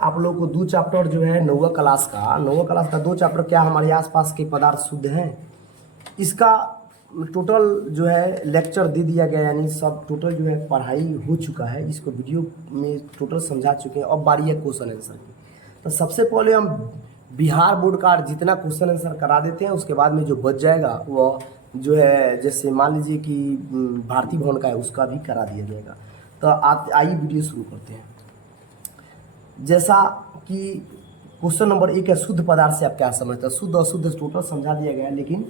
आप लोग को दो चैप्टर जो है नौवा क्लास का दो चैप्टर क्या हमारे आसपास के पदार्थ शुद्ध हैं, इसका टोटल जो है लेक्चर दे दिया गया, यानी सब टोटल जो है पढ़ाई हो चुका है। इसको वीडियो में टोटल समझा चुके हैं। अब बारी है क्वेश्चन आंसर की। तो सबसे पहले हम बिहार बोर्ड का जितना क्वेश्चन आंसर करा देते हैं, उसके बाद में जो बच जाएगा वो जो है, जैसे मान लीजिए कि भारतीय भवन का है, उसका भी करा दिया जाएगा। तो आइए वीडियो शुरू करते हैं। जैसा कि क्वेश्चन नंबर 1 है, शुद्ध पदार्थ से आप क्या समझते हैं। शुद्ध अशुद्ध टोटल समझा दिया गया है, लेकिन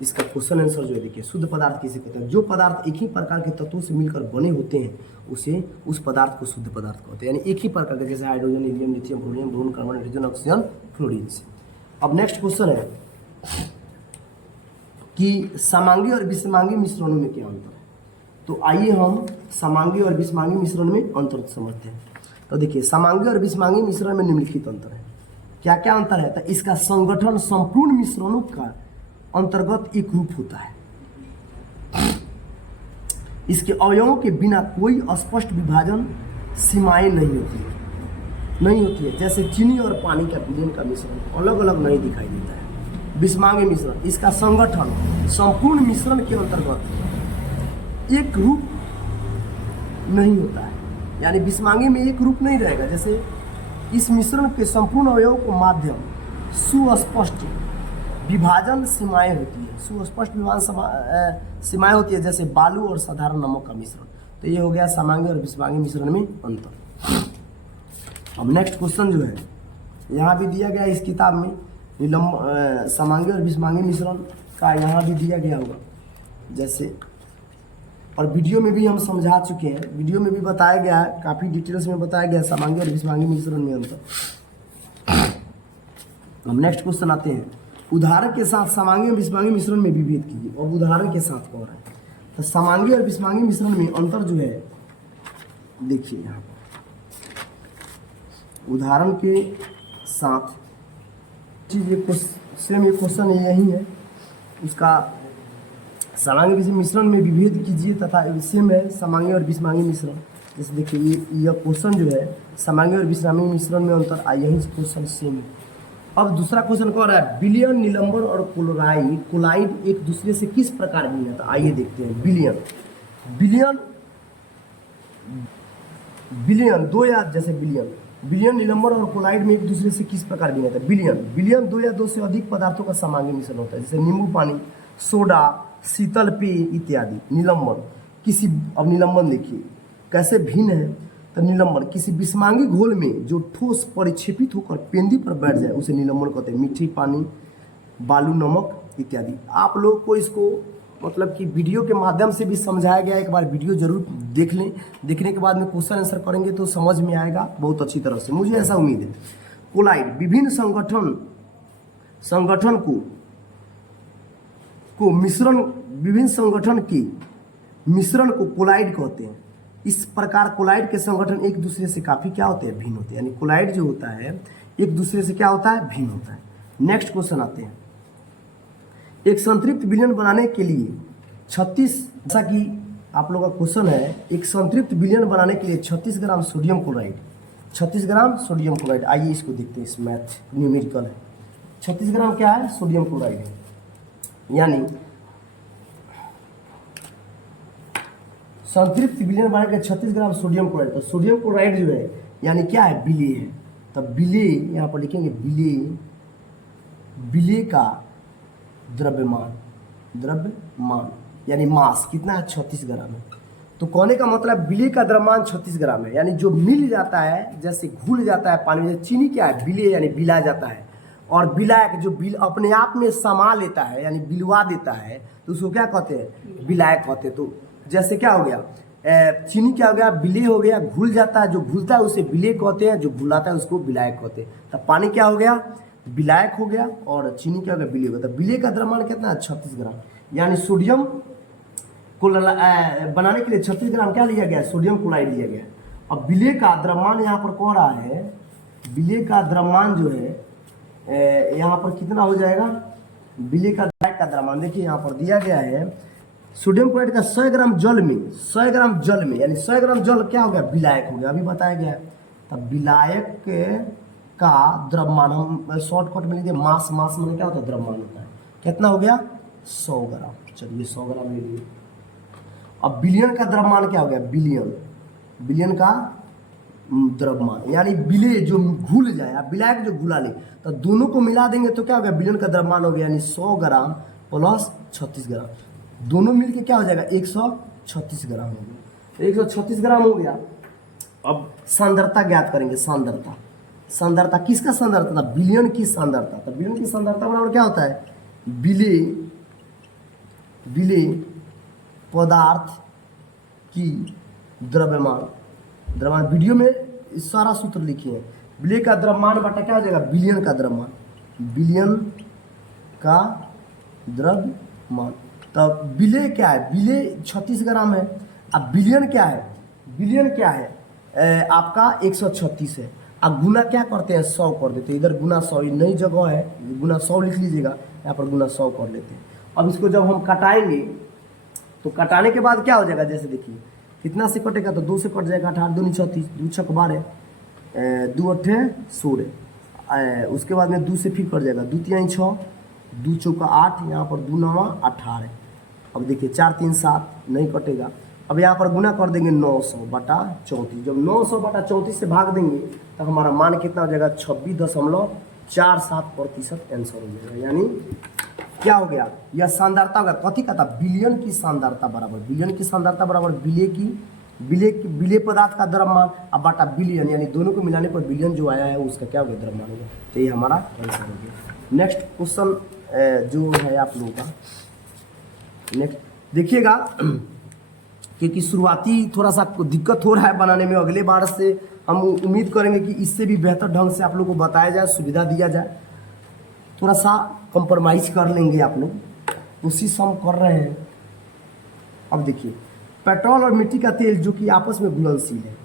इसका क्वेश्चन आंसर जो है देखिए, शुद्ध पदार्थ किसे कहते हैं। जो पदार्थ एक ही प्रकार के तत्वों से मिलकर बने होते हैं उसे उस पदार्थ को शुद्ध पदार्थ कहते हैं, यानी एक ही प्रकार के, जैसे hydrogen, helium, lithium, ब्रोमियम, boron, carbon, nitrogen, oxygen, fluorine से। अब नेक्स्ट क्वेश्चन है कि समांगी और विषमांगी मिश्रणों में क्या अंतर है। तो आइए हम समांगी और विषमांगी मिश्रण में अंतर समझते हैं। तो देखिए, समांगी और विषमांगी मिश्रण में निम्नलिखित अंतर है। क्या क्या अंतर है। तो इसका संगठन संपूर्ण मिश्रणों का अंतर्गत एक रूप होता है। इसके अवयवों के बिना कोई स्पष्ट विभाजन सीमाएं नहीं होती है। जैसे चीनी और पानी का विलयन का मिश्रण अलग अलग नहीं दिखाई देता है। विषमांगी मिश्रण, इसका संगठन संपूर्ण मिश्रण के अंतर्गत एक रूप नहीं होता है, यानी विषमांगी में एक रूप नहीं रहेगा। जैसे इस मिश्रण के संपूर्ण अवयवों को माध्यम सुस्पष्ट विभाजन सीमाएं होती है। सुस्पष्ट विभाजन सीमाएं होती है, जैसे बालू और साधारण नमक का मिश्रण। तो ये हो गया समांगी और विषमांगी मिश्रण में अंतर। अब नेक्स्ट क्वेश्चन जो है यहाँ भी दिया गया इस किताब में, समांगी और विषमांगी मिश्रण का यहाँ भी दिया गया होगा जैसे, और वीडियो में भी हम समझा चुके हैं। वीडियो में भी बताया गया है, काफ़ी डिटेल्स में बताया गया है समांगी और विषमांगी मिश्रण में अंतर। हम नेक्स्ट क्वेश्चन आते हैं। उदाहरण के साथ समांगी और विषमांगी मिश्रण में विभेद कीजिए। अब उदाहरण के साथ कह रहे हैं, तो समांगी और विषमांगी मिश्रण में अंतर जो है देखिए यहाँ पर उदाहरण के साथ चीज सेम ये क्वेश्चन यही है, उसका समांगी मिश्रण में विभेद कीजिए तथा सेम है समांगी और विषमांगी मिश्रण। जैसे देखिए यह क्वेश्चन जो है समांगी और विषमांगी मिश्रण में अंतर, यही क्वेश्चन सेम है। अब दूसरा क्वेश्चन कह रहा है, विलयन, निलंबन और कोलाइड एक दूसरे से किस प्रकार भिन्न है। तो आइए देखते हैं। विलयन दो या जैसे विलयन, निलंबन और कोलाइड में एक दूसरे से किस प्रकार भिन्न है। विलयन दो या दो से अधिक पदार्थों का समांगी मिश्रण होता है, जैसे नींबू पानी, सोडा, शीतल पेय इत्यादि। अब निलंबन देखिए कैसे भिन्न है। तो निलंबन किसी विषमांगी घोल में जो ठोस परिक्षेपित होकर पेंदी पर बैठ जाए उसे निलंबन कहते हैं। मीठी पानी, बालू, नमक इत्यादि। आप लोग को इसको मतलब कि वीडियो के माध्यम से भी समझाया गया है। एक बार वीडियो जरूर देख लें, देखने के बाद में क्वेश्चन आंसर करेंगे तो समझ में आएगा बहुत अच्छी तरह से, मुझे ऐसा उम्मीद है। कोलाइड विभिन्न संगठन के मिश्रण को कोलाइड कहते हैं। इस प्रकार कोलाइड के संगठन एक दूसरे से काफी क्या होते हैं, भिन्न होते हैं। यानी कोलाइड जो होता है एक दूसरे से क्या होता है, भिन्न होता है। नेक्स्ट क्वेश्चन आते हैं। एक संतृप्त विलयन बनाने के लिए 36, जैसा कि आप लोगों का क्वेश्चन है, एक संतृप्त विलयन बनाने के लिए 36 gram sodium chloride, 36 gram sodium chloride. आइए इसको देखते हैं। इस मैथ न्यूमेरिकल है, 36 ग्राम क्या है, सोडियम क्लोराइड है। यानी संतृप्त विलयन बनाने के 36 ग्राम सोडियम क्लोराइड। तो सोडियम क्लोराइड जो है यानी क्या है, विलेय है। तब विलेय यहाँ पर लिखेंगे, विलेय का द्रव्यमान यानी मास कितना है, 36 ग्राम है। तो कहने का मतलब विलेय का द्रव्यमान 36 ग्राम है, यानी जो मिल जाता है, जैसे घुल जाता है पानी में। चीनी क्या है, विलेय यानी बिला जाता है, और विलायक जो अपने आप में समा लेता है यानी बिलवा देता है, तो उसको क्या कहते हैं, विलायक कहते हैं। तो जैसे क्या हो गया, चीनी क्या हो गया, विलेय हो गया, घुल जाता है, जो घुलता है उसे विलेय कहते हैं, जो घुलाता है उसको विलायक कहते हैं। तब पानी क्या हो गया, विलायक हो गया, और चीनी क्या हो गया, विलेय हो गया। विलेय का द्रव्यमान कितना है, 36 ग्राम। यानी सोडियम को बनाने के लिए 36 ग्राम क्या लिया गया, सोडियम क्लोराइड लिया गया। अब विलेय का द्रव्यमान यहाँ पर कह रहा है, विलेय का द्रव्यमान जो है यहाँ पर कितना हो जाएगा, विलेय का द्रव्यमान देखिए यहाँ पर दिया गया है। सोडियम क्लोराइड का 100 ग्राम जल में यानी 100 ग्राम जल क्या हो गया, विलायक हो गया। अभी बताया गया है तो विलायक का द्रव्यमान हम शॉर्टकट में लिखते मास। मास में क्या होता है? द्रव्यमान होता है। कितना हो गया? 100 ग्राम। चलिए 100 ग्राम ले लिए। अब बिलियन का द्रव्यमान क्या हो गया? बिलियन। बिलियन का द्रव्यमान यानी विलेय जो घुल जाए, आप विलायक जो घुला ले, तो दोनों को मिला देंगे तो क्या हो गया? बिलियन का द्रव्यमान हो गया, यानी 100 ग्राम प्लस 36 ग्राम, दोनों मिलके क्या हो जाएगा? 136 ग्राम हो गया। 136 ग्राम हो गया। अब सांद्रता ज्ञात करेंगे। सांद्रता, सांद्रता किसका सांद्रता था? बिलियन की सांद्रता। तो बिलियन की सांद्रता बराबर क्या होता है? विलेय, विलेय पदार्थ की द्रव्यमान। द्रव्यमान वीडियो में सारा सूत्र लिखिए हैं। विलेय का द्रव्यमान बटा क्या हो जाएगा? बिलियन का द्रव्यमान। बिलियन का द्रव्यमान। तब विलेय क्या है? विलेय 36 ग्राम है। अब बिलियन क्या है? बिलियन क्या है? आपका 136 है। अब गुना क्या करते हैं? 100 कर देते हैं। इधर गुना 100, नई जगह है, गुना 100 लिख लीजिएगा, यहाँ पर गुना 100 कर लेते हैं। अब इसको जब हम कटाएंगे तो कटाने के बाद क्या हो जाएगा? जैसे देखिए कितना से कटेगा? तो 2 से कट जाएगा। 8 दूनी 36, 2 छक 12, 2 अट्ठे 16। उसके बाद में 2 से फिर कट जाएगा। 2 तिहाई 6, 2 चौका 8, यहाँ पर 2 नवा 18। अब देखिए 4 3 7 नहीं कटेगा। अब यहाँ पर गुना कर देंगे 900 बटा 34। जब 900 बटा 34 से भाग देंगे तो हमारा मान कितना हो जाएगा? 26.47% आंसर हो जाएगा। यानी क्या हो गया? यह सांद्रता होगा। कथी का था? बिलियन की सांद्रता बराबर, बिलियन की सांद्रता बराबर विलेय की, विलेय पदार्थ का द्रव्यमान अब बटा बिलियन, यानी दोनों को मिलाने पर बिलियन जो आया है उसका क्या हो गया? द्रव्यमान होगा। तो ये हमारा आंसर हो गया। नेक्स्ट क्वेश्चन जो है आप लोगों का, नेक्स्ट देखिएगा, क्योंकि शुरुआती थोड़ा सा दिक्कत हो रहा है बनाने में। अगले बार से हम उम्मीद करेंगे कि इससे भी बेहतर ढंग से आप लोग को बताया जाए, सुविधा दिया जाए। थोड़ा सा कंप्रोमाइज कर लेंगे आप लोग, कोशिश हम कर रहे हैं। अब देखिए, पेट्रोल और मिट्टी का तेल जो कि आपस में घुलनशील है,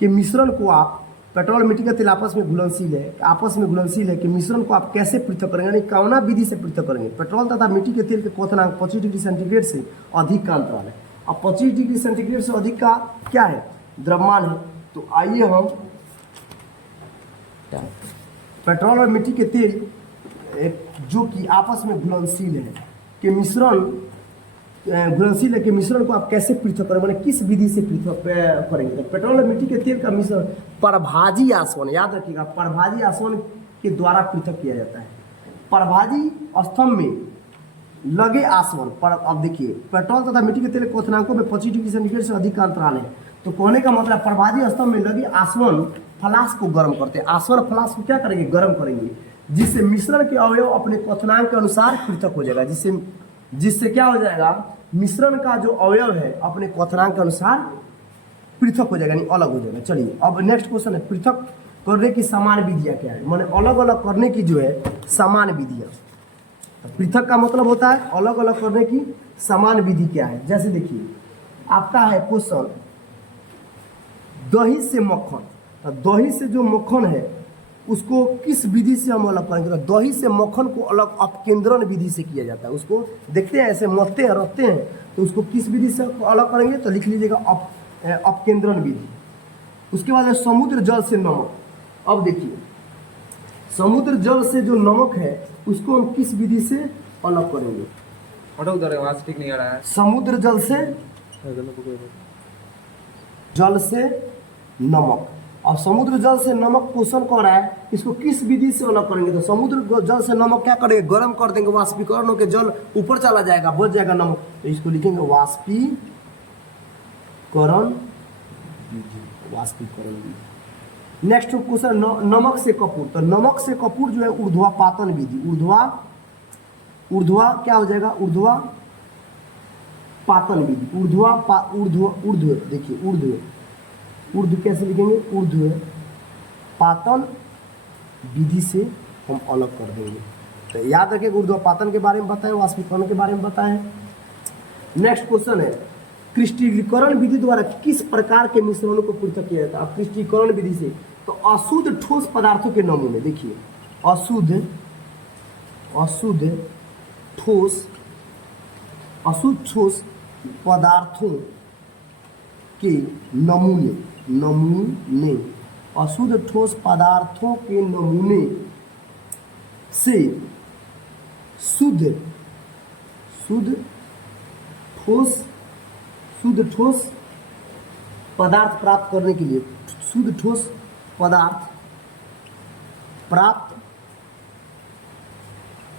कि मिश्रण को आप, पेट्रोल और मिट्टी का तेल आपस में घुलनशील है, आपस में घुलनशील है कि मिश्रण को आप कैसे पृथक करेंगे, यानी कौना विधि से पृथक करेंगे? पेट्रोल तथा मिट्टी के तेल के क्वथनांक 25 डिग्री सेंटीग्रेड से अधिक का अंतराल है। अब 25 डिग्री सेंटीग्रेड से अधिक का क्या है? द्रव्यमान है। तो आइए हम पेट्रोल और मिट्टी के तेल जो कि आपस में घुलनशील है कि मिश्रण, घुलनशील है कि मिश्रण को आप कैसे पृथक करेंगे, मैंने किस विधि से पृथक करेंगे? तो पेट्रोल और मिट्टी के तेल का मिश्रण परभाजी आसवन, याद रखिएगा, परभाजी आसवन के द्वारा पृथक किया जाता है। परभाजी स्तंभ में लगे आसवन पर, अब देखिए पेट्रोल तथा मिट्टी के तेल के क्वथनांकों में 25 डिग्री सेंटीग्रेड से अधिक का अंतराल है। तो कहने का मतलब परभाजी स्तंभ में लगे आसवन फ्लास्क को गर्म करते हैं। आसवन फ्लास्क को क्या करेंगे? गर्म करेंगे, जिससे मिश्रण के अवयव अपने क्वथनांक के अनुसार पृथक हो जाएगा। जिससे क्या हो जाएगा? मिश्रण का जो अवयव है अपने क्वथनांक के अनुसार पृथक हो जाएगा, यानी अलग हो जाएगा। चलिए अब नेक्स्ट क्वेश्चन है, पृथक करने की समान विधियां क्या है? माने अलग अलग करने की जो है समान विधियां। पृथक का मतलब होता है अलग अलग करने की समान विधि क्या है? जैसे देखिए आपका है क्वेश्चन, दही से मक्खन। तो दही से जो मक्खन है उसको किस विधि से हम अलग करेंगे? तो दही से मक्खन को अलग अपकेंद्रण विधि से किया जाता है। उसको देखते हैं ऐसे मथते हैं, रखते हैं, तो उसको किस विधि से अलग करेंगे? तो लिख लीजिएगा अपकेंद्रण विधि। उसके बाद है समुद्र जल से नमक। अब देखिए समुद्र जल से जो नमक है उसको हम किस विधि से अलग करेंगे? आवाज ठीक नहीं आ रहा है। समुद्र जल से नमक। अब समुद्र जल से नमक क्वेश्चन कर रहा है, इसको किस विधि से अलग करेंगे? तो समुद्र जल से नमक क्या करेंगे? गर्म कर देंगे, वाष्पीकरण होकर जल ऊपर चला जाएगा, बच जाएगा नमक। तो इसको लिखेंगे वाष्पीकरण विधि। नेक्स्ट क्वेश्चन, नमक से कपूर। तो नमक से कपूर जो है ऊर्ध्वापातन विधि। ऊर्ध्वा क्या हो जाएगा? ऊर्ध्वापातन विधि। ऊर्ध्व देखिए, ऊर्ध्व कैसे लिखेंगे? ऊर्ध्वपातन विधि से हम अलग कर देंगे। तो याद रखिए ऊर्ध्वपातन के बारे में बताएं, वाष्पीकरण के बारे में बताएं। नेक्स्ट क्वेश्चन है, क्रिस्टलीकरण विधि द्वारा किस प्रकार के मिश्रणों को पृथक किया जाता है? अब क्रिस्टलीकरण विधि से तो अशुद्ध ठोस पदार्थों के नमूने, देखिए अशुद्ध ठोस पदार्थों के नमूने अशुद्ध ठोस पदार्थों के नमूने से शुद्ध ठोस पदार्थ प्राप्त करने के लिए, शुद्ध ठोस पदार्थ प्राप्त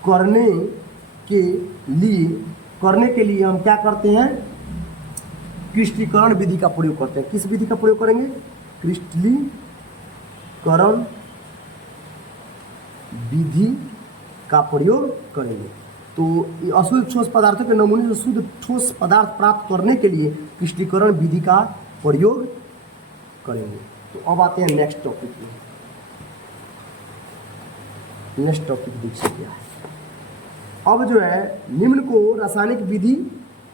करने के लिए हम क्या करते हैं, क्रिस्टलीकरण विधि का प्रयोग करते हैं। किस विधि का प्रयोग करेंगे, क्रिस्टलीकरण विधि का प्रयोग करेंगे। तो अशुद्ध ठोस पदार्थों के नमूने से शुद्ध ठोस पदार्थ प्राप्त करने के लिए क्रिस्टलीकरण विधि का प्रयोग करेंगे। तो अब आते हैं नेक्स्ट टॉपिक में। नेक्स्ट टॉपिक देखिए क्या है। अब जो है निम्न को रासायनिक विधि,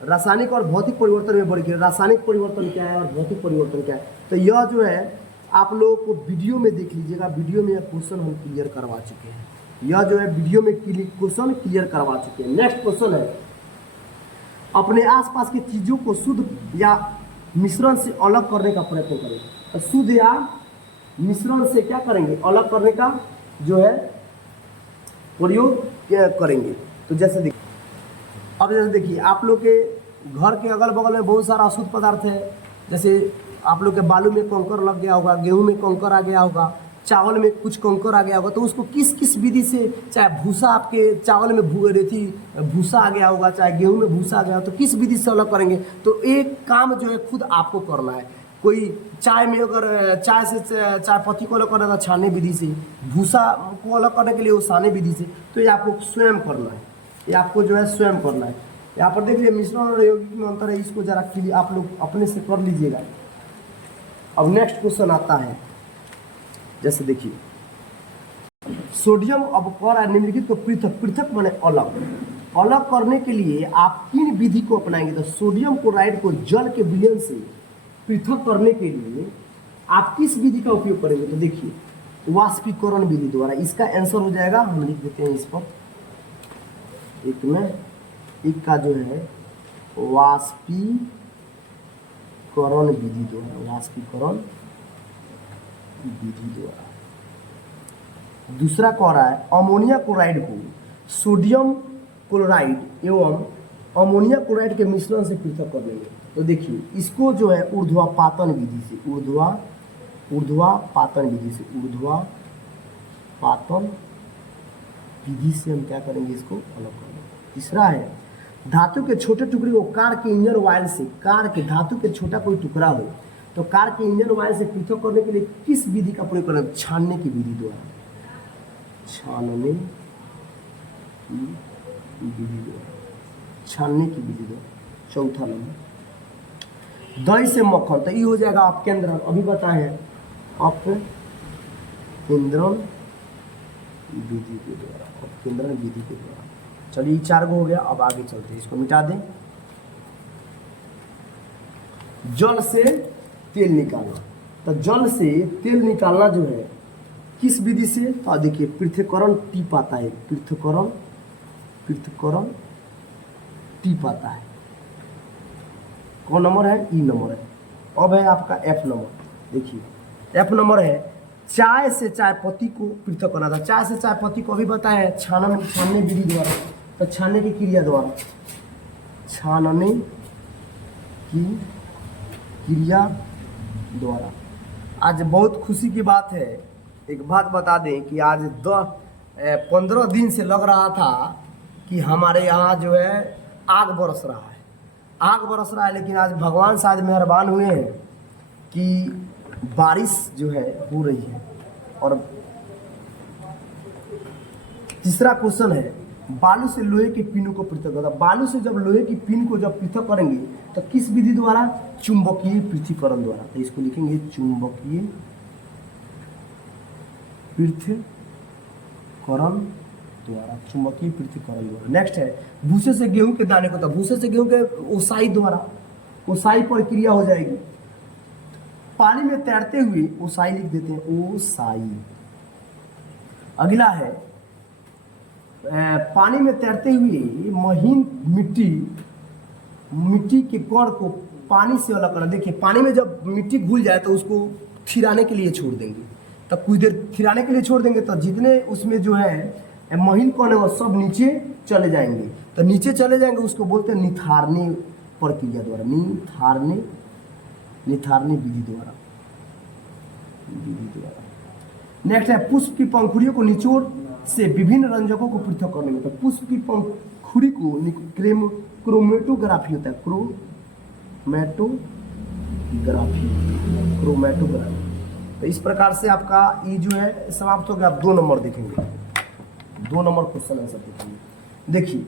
रासायनिक और भौतिक परिवर्तन में बढ़ गया। रासायनिक परिवर्तन क्या है और भौतिक परिवर्तन क्या है, तो यह जो है आप लोगों को वीडियो में देख लीजिएगा। वीडियो में क्वेश्चन हम क्लियर करवा चुके हैं। यह जो है वीडियो में क्वेश्चन क्लियर करवा चुके हैं। नेक्स्ट क्वेश्चन है, अपने आसपास की चीजों को शुद्ध या मिश्रण से अलग करने का प्रयत्न करें। तो शुद्ध या मिश्रण से क्या करेंगे, अलग करने का जो है प्रयोग करेंगे। तो जैसे देखिए, अब जैसे देखिए आप लोग के घर के अगल बगल में बहुत सारा अशुद्ध पदार्थ है। जैसे आप लोग के बालू में कंकर लग गया होगा, गेहूं में कंकर आ गया होगा, चावल में कुछ कंकर आ गया होगा। तो उसको किस किस विधि से, चाहे भूसा आपके चावल में भूसा आ गया होगा, चाहे गेहूं में भूसा आ गया हो, तो किस विधि से अलग करेंगे। तो एक काम जो है खुद आपको करना है। कोई चाय में अगर चाय से चाय पत्ती को अलग करना था छानने विधि से, भूसा को अलग करने के लिए उसाने विधि से, तो ये आपको स्वयं करना है। ये आपको जो है स्वयं करना है। यहाँ पर देख लीजिए मिश्रण और यौगिक में अंतर है, इसको जरा क्लियर आप लोग अपने से कर लीजिएगा। अब नेक्स्ट क्वेश्चन आता है, जैसे देखिए सोडियम अब कर निम्नलिखित को पृथक माने अलग करने के लिए आप किन विधि को अपनाएंगे। तो सोडियम क्लोराइड को जल के विलयन से पृथक करने के लिए आप किस विधि का उपयोग करेंगे। तो देखिए वाष्पीकरण विधि द्वारा। इसका आंसर हो जाएगा, हम लिख देते हैं इस पर एक में, एक का जो है वाष्पीकरण विधि द्वारा, वाष्पीकरण विधि द्वारा। दूसरा कह रहा है अमोनिया क्लोराइड को सोडियम क्लोराइड एवं अमोनिया क्लोराइड के मिश्रण से पृथक कर लेंगे। तो देखिए इसको जो है ऊर्ध्वापातन विधि से, ऊर्ध्वापातन विधि से हम क्या करेंगे, इसको अलग करेंगे। तीसरा है धातु के छोटे टुकड़े को कार के इंजन वायल से, कार के धातु के छोटा कोई टुकड़ा हो तो कार के इंजन वायल से पृथक करने के लिए किस विधि का प्रयोग करें। छानने की विधि द्वारा, छानने की विधि द्वारा, छानने की विधि द्वारा। चौथा नंबर दही से मक्खन, तो ये हो जाएगा आप केंद्रन, अभी बताए हैं आप केंद्रन विधि के द्वारा, केंद्रन विधि के द्वारा। चलिए 4 गो हो गया। अब आगे चलते हैं, इसको मिटा दें। जल से तेल निकालना, तो जल से तेल निकालना जो है किस विधि से, तो देखिए पृथक्करण टिप आता है, पृथक्करण टिप आता है। कौन नंबर है, ई नंबर है। अब है आपका एफ नंबर। देखिए एफ नंबर है चाय से चाय पत्ती को पृथक करना था। चाय से चाय पत्ती को अभी बताया है छानने विधि द्वारा, तो छानने की क्रिया द्वारा, छानने की क्रिया द्वारा। आज बहुत खुशी की बात है, एक बात बता दें कि आज 15 दिन से लग रहा था कि हमारे यहाँ जो है आग बरस रहा है, लेकिन आज भगवान शायद मेहरबान हुए हैं कि बारिश जो है हो रही है। और तीसरा क्वेश्चन है बालू से लोहे के पिन को पृथक करना। बालू से जब लोहे की पिन को जब पृथक करेंगे तो किस विधि द्वारा, चुंबकीय पृथक्करण द्वारा। तो इसको लिखेंगे चुंबकीय पृथक्करण द्वारा, चुंबकीय पृथक्करण द्वारा। नेक्स्ट है भूसे से गेहूं के दाने को, तो भूसे से गेहूं के ओसाई द्वारा, ओसाई प्रक्रिया हो जाएगी। पानी में तैरते हुए ओसाई लिख देते हैं, ओसाई। अगला है पानी में तैरते हुए महीन मिट्टी के कण को पानी से अलग करना। देखिए पानी में जब मिट्टी घुल जाए तो उसको थिराने के लिए छोड़ देंगे, तब कुछ देर थिराने के लिए छोड़ देंगे तो जितने उसमें जो है महीन कौन है वो सब नीचे चले जाएंगे। तो नीचे चले जाएंगे उसको बोलते हैं निथारने प्रक्रिया द्वारा, निथारने विधि द्वारा। नेक्स्ट है पुष्प की पंखुड़ियों को निचोड़ से विभिन्न रंजकों को पृथक करने में। तो पुष्प की पंखुड़ी को क्रोमेटोग्राफी होता है, क्रोमेटोग्राफी। तो इस प्रकार से आपका ये जो है समाप्त हो गया। आप 2 नंबर देखेंगे, 2 नंबर क्वेश्चन आंसर देखेंगे। देखिए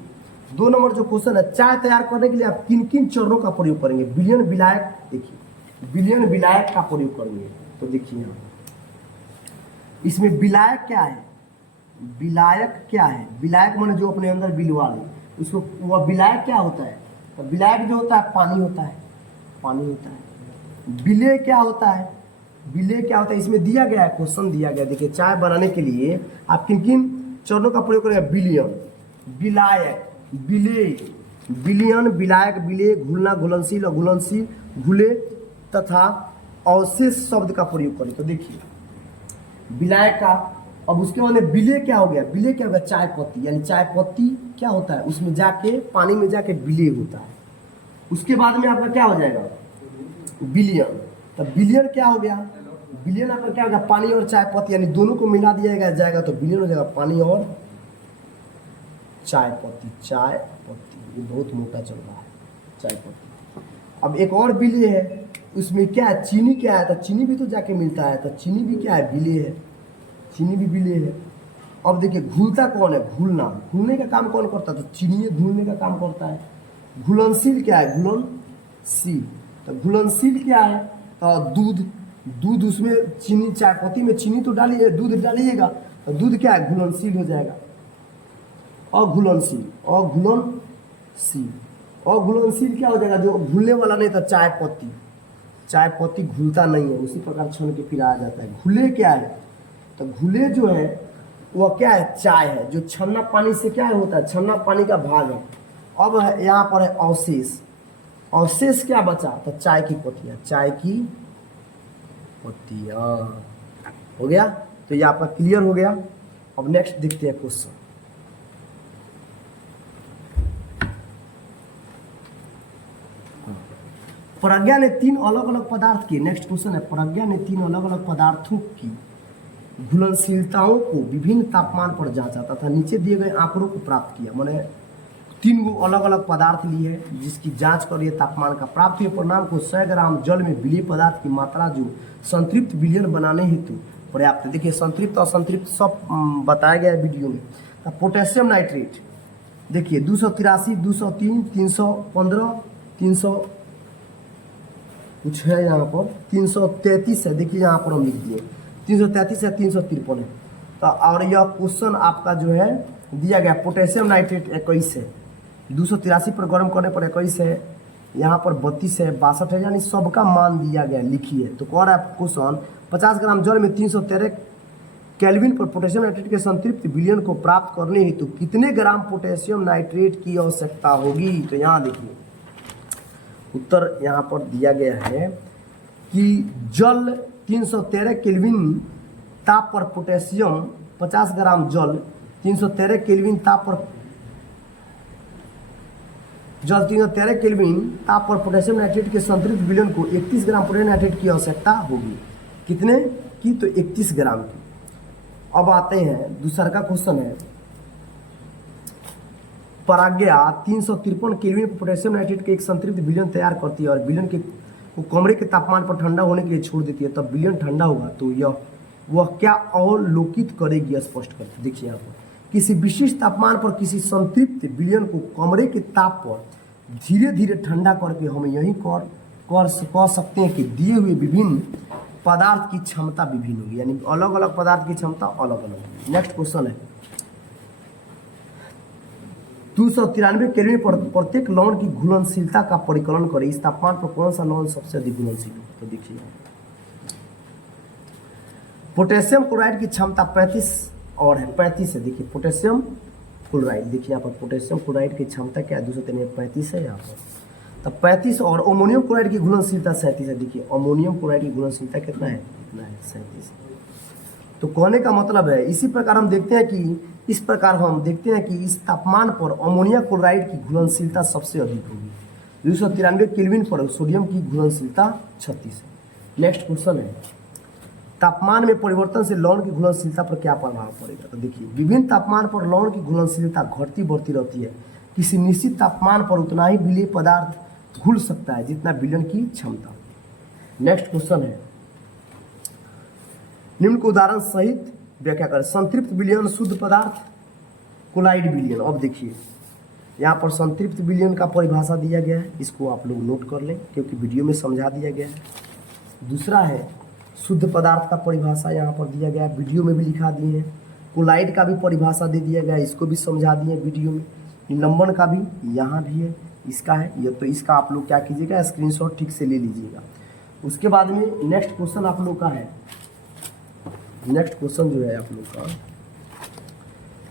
2 नंबर जो क्वेश्चन है, चाय तैयार करने के लिए आप किन किन चरणों का प्रयोग करेंगे? विलयन विलायक, देखिए विलयन विलायक का प्रयोग करेंगे। तो देखिए यहाँ इसमें विलायक क्या है, विलायक क्या है? विलायक माने जो अपने अंदर बिलवा ले उसको, वह विलायक क्या होता है? तो विलायक जो होता है पानी होता है, पानी होता है। विलेय क्या होता है? विलेय क्या होता है? इसमें दिया गया है, क्वेश्चन दिया गया। देखिए चाय बनाने के लिए आप किन किन चरणों का प्रयोग करेंगे? विलयन, विलायक, विलेय, विलयन, विलायक, विलेय, घुलना, घुलनशील, अघुलनशील, घुले तथा अवशेष शब्द का प्रयोग करें। तो देखिए विलायक का, अब उसके बाद में विलेय क्या हो गया? विलेय क्या हो गया? चाय पत्ती, यानी चाय पत्ती क्या होता है? उसमें जाके पानी में जाके विलेय होता है। उसके बाद में आपका क्या हो जाएगा? विलयन। तो विलयन क्या हो गया? विलयन आपका क्या होगा? पानी और चाय पत्ती, यानी दोनों को मिला दिया जाएगा तो विलयन हो जाएगा पानी और चाय पत्ती। चाय पत्ती ये बहुत मोटा चल रहा है, चाय पत्ती। अब एक और विलेय है, उसमें क्या है? चीनी क्या है? तो चीनी भी तो जाके मिलता है, तो चीनी भी क्या है? विलेय है, चीनी भी विलेय है। अब देखिए घुलता कौन है? घुलना, घुलने का काम कौन करता है? तो चीनी घुलने का काम करता है। घुलनशील क्या है? घुलनशील, तो घुलनशील क्या है? तो दूध, दूध उसमें चीनी, चाय पत्ती में चीनी तो डालिए, दूध डालिएगा तो दूध क्या है? घुलनशील हो जाएगा। अघुलनशील, अघुलनशील, अघुलनशील क्या हो जाएगा? जो घुलने वाला नहीं था, चाय पत्ती, चाय पत्ती घुलता नहीं है, उसी प्रकार छन के फिर आ जाता है। घुले क्या है? तो घुले जो है वह क्या है? चाय है, जो छन्ना पानी से क्या होता है? छन्ना पानी का भाग है। अब है यहाँ पर है अवशेष, अवशेष क्या बचा? तो चाय की पत्तियां, चाय की पत्तियां। हो गया, तो ये आपका क्लियर हो गया। अब नेक्स्ट देखते हैं क्वेश्चन। प्रज्ञा ने 3 अलग अलग पदार्थ की, नेक्स्ट क्वेश्चन है, प्रज्ञा ने 3 अलग अलग पदार्थों की घुलनशीलताओं को विभिन्न तापमान पर जांचा तथा नीचे दिए गए आंकड़ों को प्राप्त किया। मैंने 3 गो अलग अलग पदार्थ लिए हैं जिसकी जांच कर ये तापमान का प्राप्त हुए परिणाम को 100 ग्राम जल में विलेय पदार्थ की मात्रा जो संतृप्त विलयन बनाने हेतु पर्याप्त है। देखिए संतृप्त और संतृप्त सब बताया गया है वीडियो में। पोटेशियम नाइट्रेट देखिए 283, 203, 315, 300 कुछ है यहाँ पर 333 है। देखिए यहाँ पर हम लिख दिए 333 है, 353 है। तो और यह क्वेश्चन आपका जो है दिया गया पोटेशियम नाइट्रेट 21 है, 283 पर गर्म करने पर 21 है, यहाँ पर 32 है, 62 है, यानी सबका मान दिया गया। लिखिए तो कह रहा है क्वेश्चन 50 ग्राम जल में 313 केल्विन पर पोटेशियम नाइट्रेट के संतृप्त विलयन को प्राप्त करने हेतु कितने ग्राम पोटेशियम नाइट्रेट की आवश्यकता होगी? तो यहाँ देखिए उत्तर यहाँ पर दिया गया है कि जल 313 केल्विन ताप पर पोटेशियम 50 ग्राम जल 313 केल्विन ताप पर जल 313 केल्विन ताप पर पोटेशियम नाइट्रेट के संतृप्त विलयन को 31 ग्राम पोटेशियम नाइट्रेट की आवश्यकता होगी। कितने की? तो 31 ग्राम की। अब आते हैं दूसरा का क्वेश्चन है, प्रज्ञा 353 केल्विन पर पोटेशियम नाइट्रेट के एक संतृप्त विलयन तैयार करती है और विलयन के वो कमरे के तापमान पर ठंडा होने के लिए छोड़ देती है। तब विलयन ठंडा होगा तो यह वह क्या अवलोकित करेगी? स्पष्ट करके देखिए यहाँ पर किसी विशिष्ट तापमान पर किसी संतृप्त विलयन को कमरे के ताप पर धीरे धीरे ठंडा करके हम यही कह सकते हैं कि दिए हुए विभिन्न पदार्थ की क्षमता विभिन्न होगी, यानी अलग अलग पदार्थ की क्षमता अलग अलग होगी। नेक्स्ट क्वेश्चन है 293 केल्विन पर प्रत्येक लवण की घुलनशीलता का परिकलन करें। इस तापमान पर कौन सा लवण सबसे अधिक घुलनशील है? तो देखिए पोटेशियम क्लोराइड की क्षमता 35 और है, 35 है। देखिए पोटेशियम क्लोराइड, देखिए यहाँ पर पोटेशियम क्लोराइड की क्षमता क्या है? 235 है यहाँ पर। तो 35 और अमोनियम क्लोराइड की घुलनशीलता 37 है। देखिए अमोनियम क्लोराइड की घुलनशीलता कितना है? इतना है 37। तो कहने का मतलब है इसी प्रकार हम देखते हैं कि इस प्रकार हम देखते हैं कि इस तापमान पर अमोनिया क्लोराइड की घुलनशीलता सबसे अधिक होगी। 293 केल्विन पर सोडियम की घुलनशीलता 36 है। नेक्स्ट क्वेश्चन है, तापमान में परिवर्तन से लवण की घुलनशीलता पर क्या प्रभाव पड़ेगा। तो देखिए, विभिन्न तापमान पर लवण की घुलनशीलता घटती बढ़ती रहती है। किसी निश्चित तापमान पर उतना ही विलेय पदार्थ घुल सकता है जितना विलयन की क्षमता। नेक्स्ट क्वेश्चन है, निम्न को उदाहरण सहित व्याख्या करें। संतृप्त विलयन शुद्ध पदार्थ कोलाइड विलयन। अब देखिए, यहाँ पर संतृप्त विलयन का परिभाषा दिया गया है, इसको आप लोग नोट कर लें क्योंकि वीडियो में समझा दिया गया है। दूसरा है शुद्ध पदार्थ का परिभाषा, यहाँ पर दिया गया है, वीडियो में भी लिखा दिए हैं। कोलाइड का भी परिभाषा दे दिया गया है, इसको भी समझा दिए वीडियो में। निलंबन का भी यहाँ भी है, इसका है ये, तो इसका आप लोग क्या कीजिएगा, स्क्रीनशॉट ठीक से ले लीजिएगा। उसके बाद में नेक्स्ट क्वेश्चन आप लोग का है, नेक्स्ट क्वेश्चन जो है आप लोग का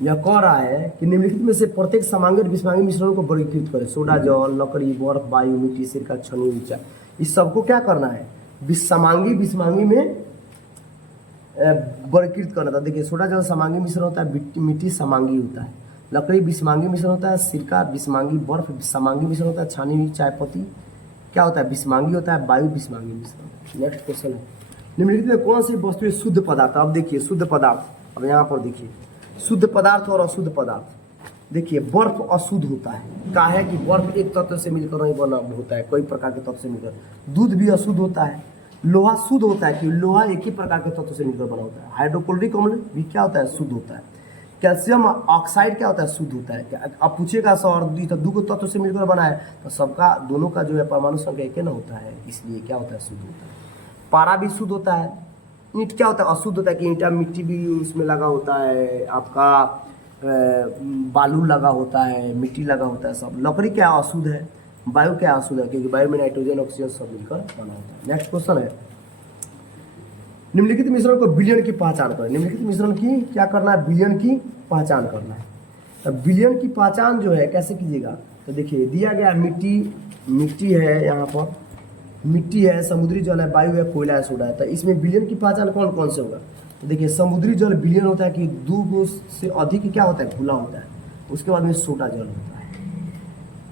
यह कह रहा है कि निम्नलिखित में से प्रत्येक समांगी और विषमांगी मिश्रणों को वर्गीकृत करें। सोडा, जल, लकड़ी, बर्फ, वायु, मिट्टी, सिरका, छन्नी, ऊंचा, इस सबको क्या करना है, समांगी विषमांगी में वर्गीकृत करना था। देखिए, सोडा जल समांगी मिश्रण होता है, मिट्टी समांगी होता है, लकड़ी विषमांगी मिश्रण होता है, सिरका विषमांगी, बर्फ समांगी मिश्रण होता है, छानी हुई चाय पत्ती क्या होता है, विषमांगी होता है, वायु विषमांगी मिश्रण। नेक्स्ट क्वेश्चन है, निम्नलिखित में कौन सी वस्तु शुद्ध पदार्थ। अब देखिए शुद्ध पदार्थ, अब यहाँ पर देखिए शुद्ध पदार्थ और अशुद्ध पदार्थ। देखिए, बर्फ अशुद्ध होता है, का है कि बर्फ एक तत्व से मिलकर नहीं बना होता है, कई प्रकार के तत्व से मिलकर। दूध भी अशुद्ध होता है। लोहा शुद्ध होता है कि लोहा एक ही प्रकार के तत्व से मिलकर बना होता है। हाइड्रोक्लोरिक अम्ल भी क्या होता है, शुद्ध होता है। कैल्शियम ऑक्साइड क्या होता है, शुद्ध होता है। अब पूछेगा सर दो तत्व से मिलकर बना है, तो सबका दोनों का जो है परमाणु संख्या एक ना होता है, इसलिए क्या होता है, शुद्ध होता है। पारा भी शुद्ध होता है। ईंट क्या होता है, अशुद्ध होता है कि ईंटा मिट्टी भी उसमें लगा होता है, आपका बालू लगा होता है, मिट्टी लगा होता है सब। लकड़ी क्या अशुद्ध है, वायु क्या अशुद्ध है क्योंकि वायु में नाइट्रोजन ऑक्सीजन सब मिलकर बना होता है। नेक्स्ट क्वेश्चन है, निम्नलिखित मिश्रण को विलयन की पहचान करें। निम्नलिखित मिश्रण की क्या करना है, विलयन की पहचान करना है। तो विलयन की पहचान जो है कैसे कीजिएगा, तो देखिए दिया गया मिट्टी है, यहाँ पर मिट्टी है, समुद्री जल है, वायु है, कोयला है, सोडा है। तो इसमें विलयन की पहचान कौन कौन से होगा, तो देखिए समुद्री जल विलयन होता है कि दो से अधिक क्या होता है, घुला होता है। उसके बाद में सोडा जल होता है।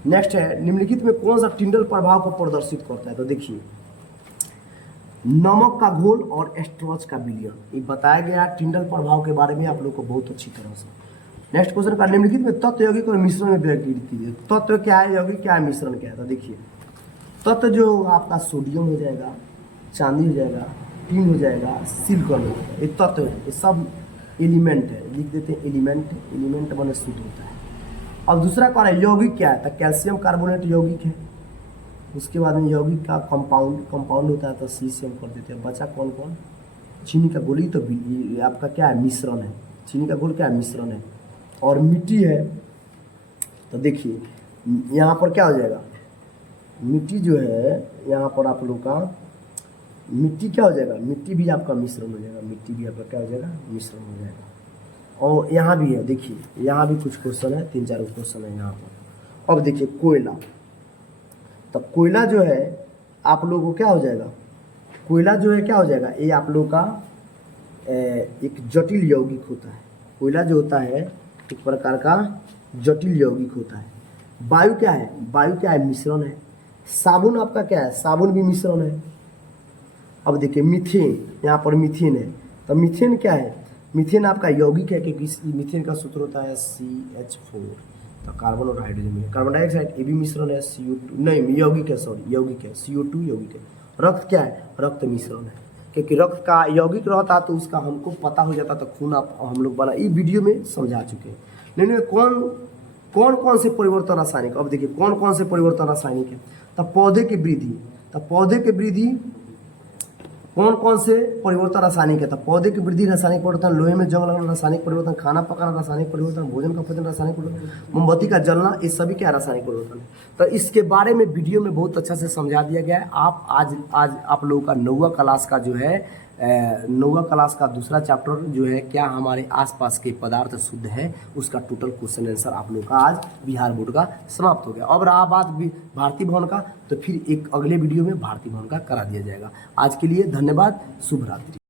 नेक्स्ट है, निम्नलिखित में कौन सा टिंडल प्रभाव को प्रदर्शित करता है। तो देखिए नमक का घोल और एस्ट्रोज का विलयन, ये बताया गया टिंडल प्रभाव के बारे में आप लोग को बहुत अच्छी तरह से। नेक्स्ट क्वेश्चन का, निम्नलिखित में तत्व यौगिक और मिश्रण में वर्गीकृत कीजिए। तत्व क्या है, यौगिक क्या है, मिश्रण क्या है। तो देखिए तत्व जो आपका सोडियम हो जाएगा, चांदी हो जाएगा, टीन हो जाएगा, सिलिकॉन हो जाएगा, ये तत्व है, ये सब एलिमेंट है, लिख देते हैं एलिमेंट बने शुद्ध होता है। अब दूसरा कौन है, यौगिक क्या है, तो कैल्शियम कार्बोनेट यौगिक है। उसके बाद में यौगिक का कंपाउंड होता है, तो सीसीएम कर देते हैं। बचा कौन कौन, चीनी का गोली, तो आपका क्या है, मिश्रण है। चीनी का गोल क्या है, मिश्रण है। और मिट्टी है, तो देखिए यहाँ पर क्या हो जाएगा, मिट्टी जो है यहाँ पर आप लोग का मिट्टी क्या हो जाएगा, मिट्टी भी आपका मिश्रण हो जाएगा, मिट्टी भी आपका क्या हो जाएगा, मिश्रण हो जाएगा। और यहाँ भी है, देखिए यहाँ भी कुछ क्वेश्चन है, 3-4 क्वेश्चन है यहाँ पर। अब देखिए कोयला, तो कोयला जो है आप लोगों को क्या हो जाएगा, कोयला जो है क्या हो जाएगा, ये आप लोग का एक जटिल यौगिक होता है। कोयला जो होता है एक प्रकार का जटिल यौगिक होता है। वायु क्या है, वायु क्या है, मिश्रण है। साबुन आपका क्या है, साबुन भी मिश्रण है। अब देखिए मीथेन, यहाँ पर मीथेन है, तो मीथेन क्या है, मीथेन आपका यौगिक है क्योंकि मीथेन का सूत्र होता है CH4, तो कार्बन और हाइड्रोजन में। कार्बन डाइऑक्साइड ये भी मिश्रण है, CO2 नहीं, यौगिक है, सॉरी यौगिक है, CO2 यौगिक है। रक्त क्या है, रक्त मिश्रण है क्योंकि रक्त का यौगिक रहता तो उसका हमको पता हो जाता, तो खून आप हम लोग बना, ये वीडियो में समझा चुके हैं। लेकिन कौन से परिवर्तन रासायनिक, अब देखिए कौन कौन से परिवर्तन रासायनिक है, तो पौधे की वृद्धि, तो पौधे की वृद्धि कौन से परिवर्तन रासायनिक है, तो पौधे की वृद्धि रासायनिक परिवर्तन, लोहे में जंग लगना रासायनिक परिवर्तन, खाना पकाना रासायनिक परिवर्तन, भोजन का पचन रासायनिक परिवर्तन, मोमबत्ती का जलना, ये सभी क्या रासायनिक परिवर्तन है। तो इसके बारे में वीडियो में बहुत अच्छा से समझा दिया गया है। आप आज आप लोगों का 9वीं क्लास का जो है 9वीं क्लास का दूसरा चैप्टर जो है क्या हमारे आसपास के पदार्थ शुद्ध है, उसका टोटल क्वेश्चन आंसर आप लोग का आज बिहार बोर्ड का समाप्त हो गया। अब रहा बात भारतीय भवन का, तो फिर एक अगले वीडियो में भारतीय भवन का करा दिया जाएगा। आज के लिए धन्यवाद, शुभ रात्रि।